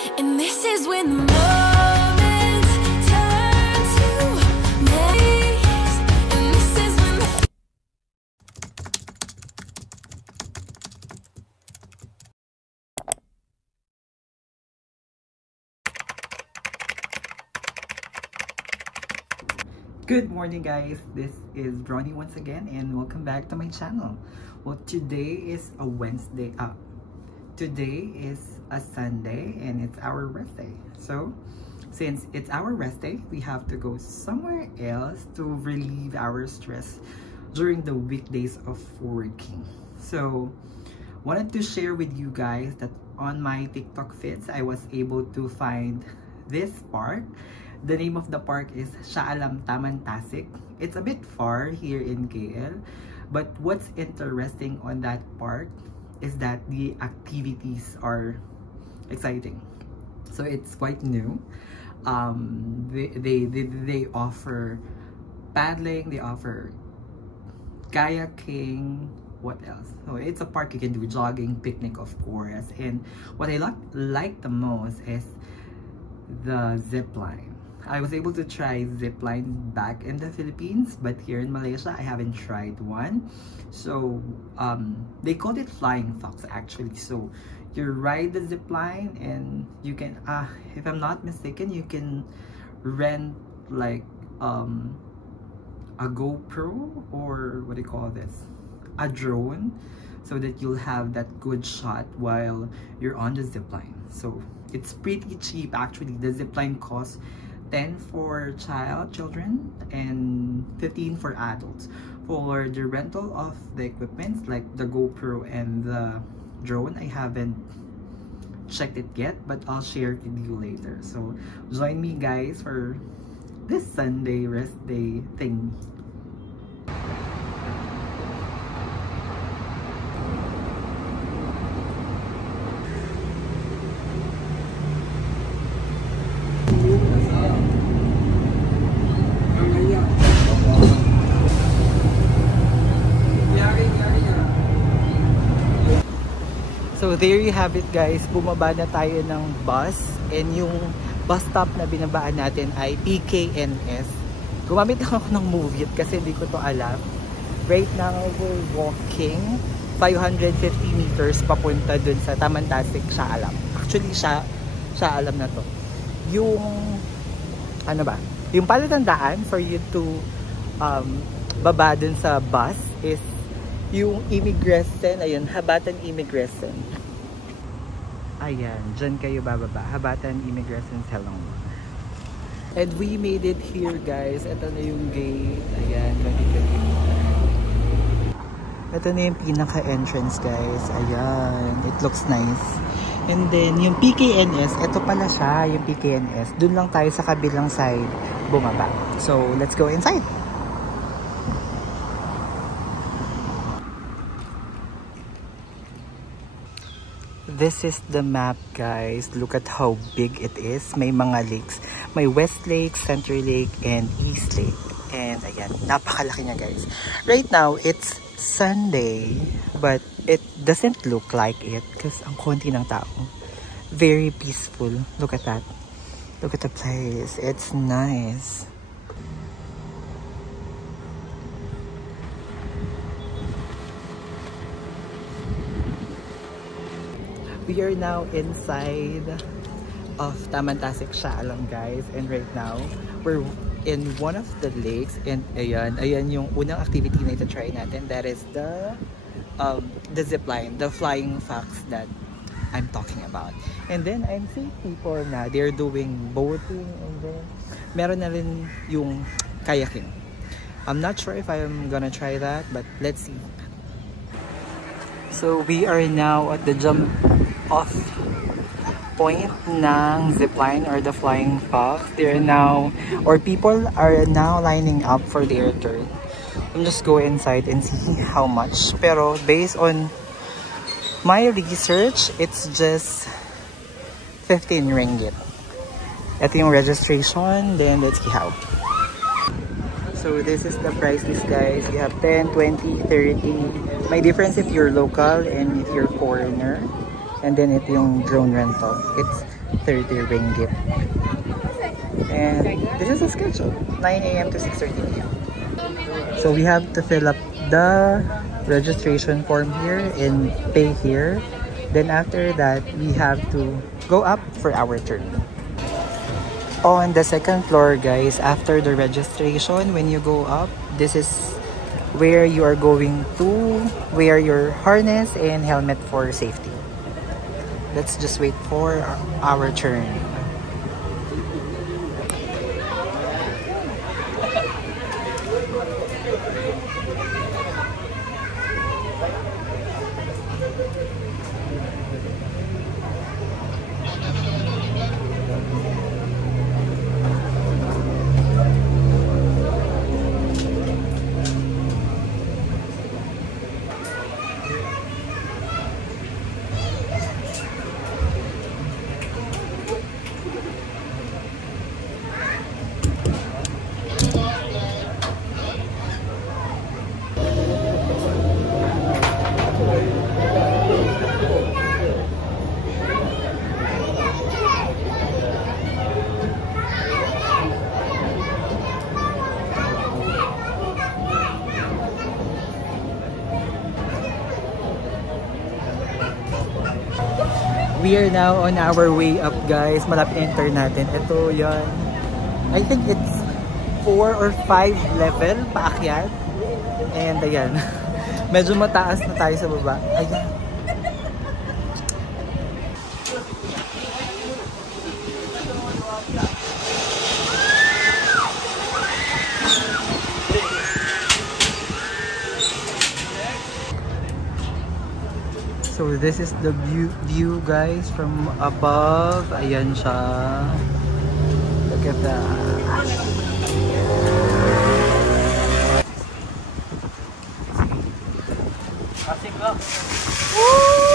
And this is when the moments turn to memories. And this is when the Good morning guys, this is Ronnie once again and welcome back to my channel. Well, today is a Wednesday. Today is a Sunday and it's our rest day. So since it's our rest day, we have to go somewhere else to relieve our stress during the weekdays of working. So wanted to share with you guys that on my TikTok feeds, I was able to find this park. The name of the park is Shaalam Taman Tasik. It's a bit far here in KL, but what's interesting on that park is that the activities are exciting. So it's quite new. They offer paddling, they offer kayaking. What else? So it's a park you can do jogging, picnic, of course. And what I like the most is the zip line. I was able to try zipline back in the Philippines, but here in Malaysia I haven't tried one. So they called it Flying Fox actually. So you ride the zipline and you can if I'm not mistaken, you can rent like a GoPro, or what do you call this, a drone, so that you'll have that good shot while you're on the zipline. So it's pretty cheap actually. The zipline costs 10 for children and 15 for adults. For the rental of the equipment like the GoPro and the drone, I haven't checked it yet, but I'll share it with you later. So join me guys for this Sunday rest day thing. So there you have it guys, bumaba na tayo ng bus and yung bus stop na binabaan natin ay PKNS. Gumamit lang ako ng Move It kasi hindi ko to alam. Right now we're walking 550 meters papunta dun sa Taman Tasik, Shaalam. Actually Shaalam na to. Yung ano ba? Yung palatandaan for you to baba dun sa bus is yung Immigration, ayun, Habatan Immigration. Ayan, dyan kayo bababa. Habatan Immigration Salon. And we made it here guys. Ito na yung gate. Ayan, 2020. Ito na yung pinaka-entrance guys. Ayan, it looks nice. And then yung PKNS, ito pala siya, yung PKNS. Dun lang tayo sa kabilang side bumaba. So, let's go inside. This is the map guys. Look at how big it is. May mga lakes. May West Lake, Center Lake, and East Lake. And ayan, napakalaki niya guys. Right now, it's Sunday, but it doesn't look like it because ang konti ng tao. Very peaceful. Look at that. Look at the place. It's nice. We are now inside of Taman Tasik, Shaalam guys, and right now we're in one of the lakes, and ayan yung unang activity na ito-try natin. That is the zipline, the Flying Fox that I'm talking about. And then I'm seeing people na they're doing boating, and then meron na rin yung kayaking. I'm not sure if I'm gonna try that, but let's see. So we are now at the jump off point ng zipline or the Flying Fox. They're now, or people are now lining up for their turn. I'll just go inside and see how much. Pero based on my research, it's just 15 ringgit. Ito yung registration, then let's see how. So this is the price list guys. You have 10, 20, 30. May difference if you're local and if you're foreigner. And then ito yung drone rental. It's 30 ringgit. And this is the schedule. 9 a.m. to 6:30 p.m. So we have to fill up the registration form here and pay here. Then after that, we have to go up for our turn. On the second floor, guys, after the registration, when you go up, this is where you are going to wear your harness and helmet for safety. Let's just wait for our turn. We are now on our way up, guys. Malapit enter natin. Ito yan. I think it's 4 or 5 level paakyat. And ayan. Medyo mataas na tayo sa baba. Ayan. So this is the view guys from above. Ayan siya. Look at that. Woo!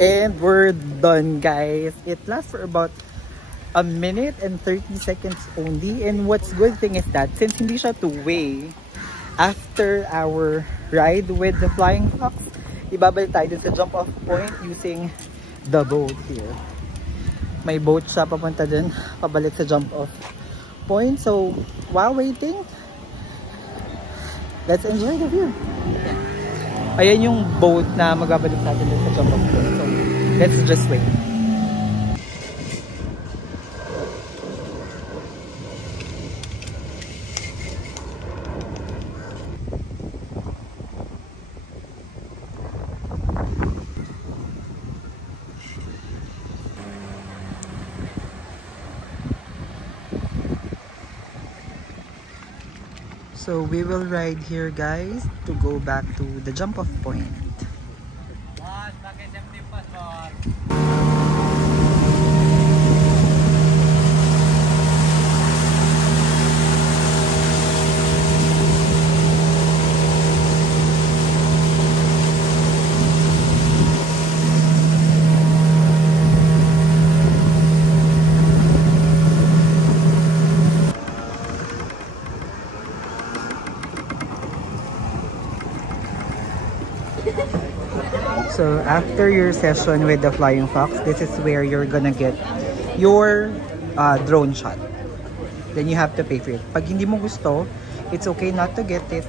And we're done, guys. It lasts for about a minute and 30 seconds only. And what's good thing is that since hindi siya two-way, after our ride with the Flying Fox, ibabalik tayo dun sa jump-off point using the boat here. May boat siya papunta dun, pabalik sa jump-off point. So, while waiting, let's enjoy the view. Ayan yung boat na magbabalik natin dun sa jump-off point. So, let's just wait. So we will ride here, guys, to go back to the jump-off point. So after your session with the Flying Fox, this is where you're gonna get your drone shot. Then you have to pay for it. Pag hindi mo gusto, it's okay not to get it.